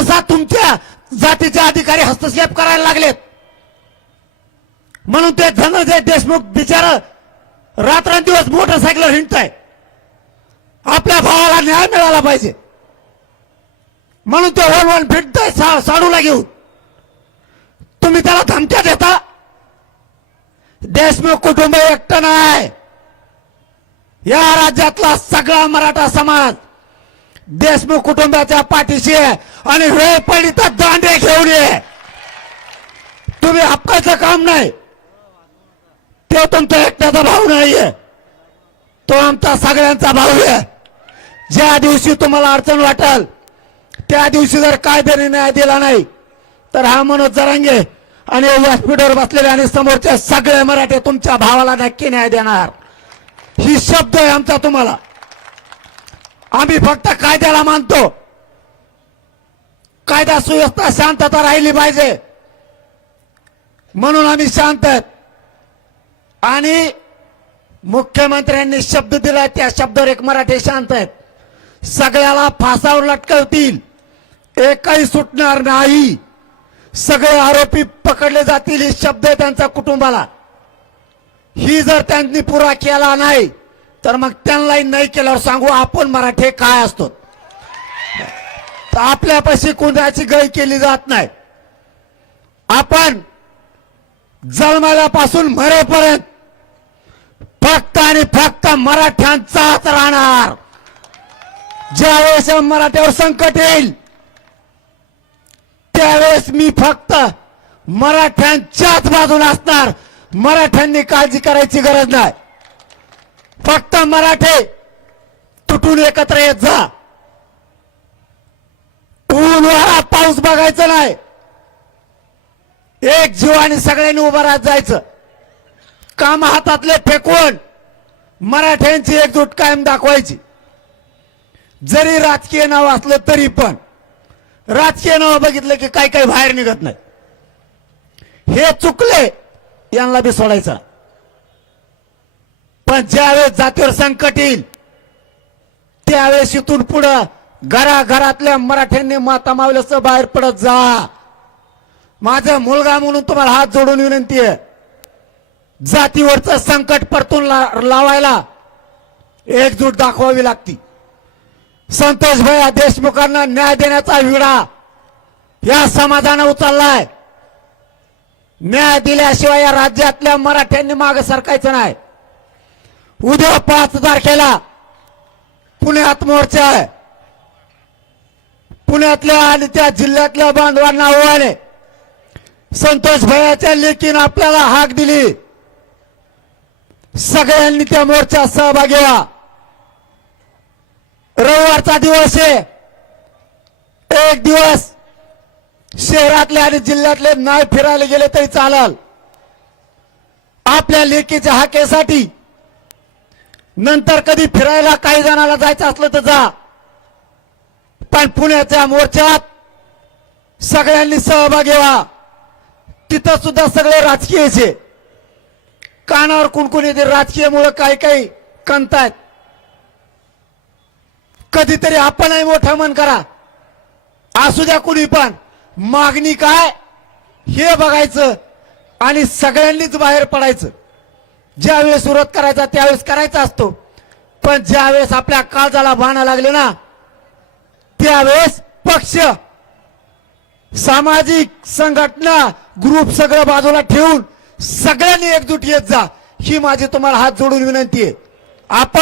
सहसा तुमच्या जातीचे अधिकारी हस्तक्षेप करायला लागलेत म्हणून ते धनंजय देशमुख बिचारा रात्रंदिवस मोटरसायकलवर हिंडताय. आपल्या भावाला न्याय मिळाला पाहिजे म्हणून ते वन फिरताय साडूला घेऊन. तुम्ही त्याला धमक्या देता. देशमुख कुटुंब एकटं नाही, या राज्यातला सगळा मराठा समाज देशमुख कुटुंबाच्या पाठीशी आहे आणि वेळ पडली तर दांडे घेऊन ये. तुम्ही हक्काचं काम नाही. तो तुमचा एकट्याचा भाऊ नाहीये, तो आमचा सगळ्यांचा भाऊ आहे. ज्या दिवशी तुम्हाला अडचण वाटेल त्या दिवशी जर कायद्याने न्याय दिला नाही तर हा मनोज जरांगे आणि व्यासपीठावर बसलेले आणि समोरचे सगळे मराठे तुमच्या भावाला नक्की न्याय देणार. ही शब्द आहे आमचा तुम्हाला. आम्ही फक्त कायद्याला मानतो. कायदा सुव्यवस्था शांतता राहिली पाहिजे म्हणून आम्ही शांत आहेत. आणि मुख्यमंत्र्यांनी शब्द दिलाय त्या शब्दावर एक मराठे शांत आहेत. सगळ्याला फासावर लटकवतील, एकही सुटणार नाही, सगळे आरोपी पकडले जातील. हे शब्द आहे त्यांच्या कुटुंबाला. ही जर त्यांनी पुरा केला नाही तर मग त्यांनाही नाही केल्यावर सांगू आपण मराठे काय असतो. आपल्यापाशी कोणाची गय केली जात नाही. आपण जन्मल्यापासून मरेपर्यंत फक्त आणि फक्त मराठ्यांचाच राहणार. ज्यावेळेस मराठ्यावर संकट येईल त्यावेळेस मी फक्त मराठ्यांच्याच बाजूला असणार. मराठ्यांनी काळजी करायची गरज नाही. फक्त मराठे तुटून एकत्र येत जा. ऊन वारा पाऊस बघायचं नाही. एक जीवाने सगळ्यांनी उभं राहत जायचं. काम हातातले फेकून मराठ्यांची एकजूट कायम दाखवायची. जरी राजकीय नाव असलं तरी पण राजकीय नाव बघितलं की काही काही बाहेर निघत नाही. हे चुकले, यांना बी सोडायचं. पण ज्यावेळेस जातीवर संकट येईल त्यावेळेस इथून पुढं घराघरातल्या मराठ्यांनी माता मावल्याचं बाहेर पडत जा. माझा मुलगा म्हणून तुम्हाला हात जोडून विनंती आहे. जातीवरचं संकट परतून लावायला एकजूट दाखवावी लागती. संतोष भैया देशमुखांना न्याय देण्याचा विडा या समाजानं उचललाय. न्याय दिल्याशिवाय या राज्यातल्या मराठ्यांनी मागे सरकायचं नाही. उद्या 5 तारखेला पुण्यात मोर्चा आहे. पुण्यातल्या आणि त्या जिल्ह्यातल्या बांधवांना आव्हाने संतोष भैयाच्या लेकीनं आपल्याला हाक दिली. सगळ्यांनी त्या मोर्चात सहभागी व्हा. रविवारचा दिवस आहे. एक दिवस शहरातले आणि जिल्ह्यातले नाही फिरायला गेले तरी चालेल. आपल्या लेकीच्या हाकेसाठी नंतर कधी फिरायला काही जणांना जायचं असलं तर जा. पण पुण्याच्या मोर्चात सगळ्यांनी सहभागी व्हा. तिथं सुद्धा सगळे राजकीयचे कानावर कुणकुण येते. राजकीयमुळे काही काही कणतायत. कधीतरी आपणही मोठं मन करा. असू द्या कुणी पण. मागणी काय हे बघायचं आणि सगळ्यांनीच बाहेर पडायचं. ज्यावेळेस विरोध करायचा त्यावेळेस करायचा असतो. पण ज्यावेळेस आपल्या काळजाला बाणा लागले ना त्यावेळेस पक्ष, सामाजिक संघटना, ग्रुप सगळं बाजूला ठेवून सगळ्यांनी एकजूट येत जा. ही माझी तुम्हाला हात जोडून विनंती आहे. आपण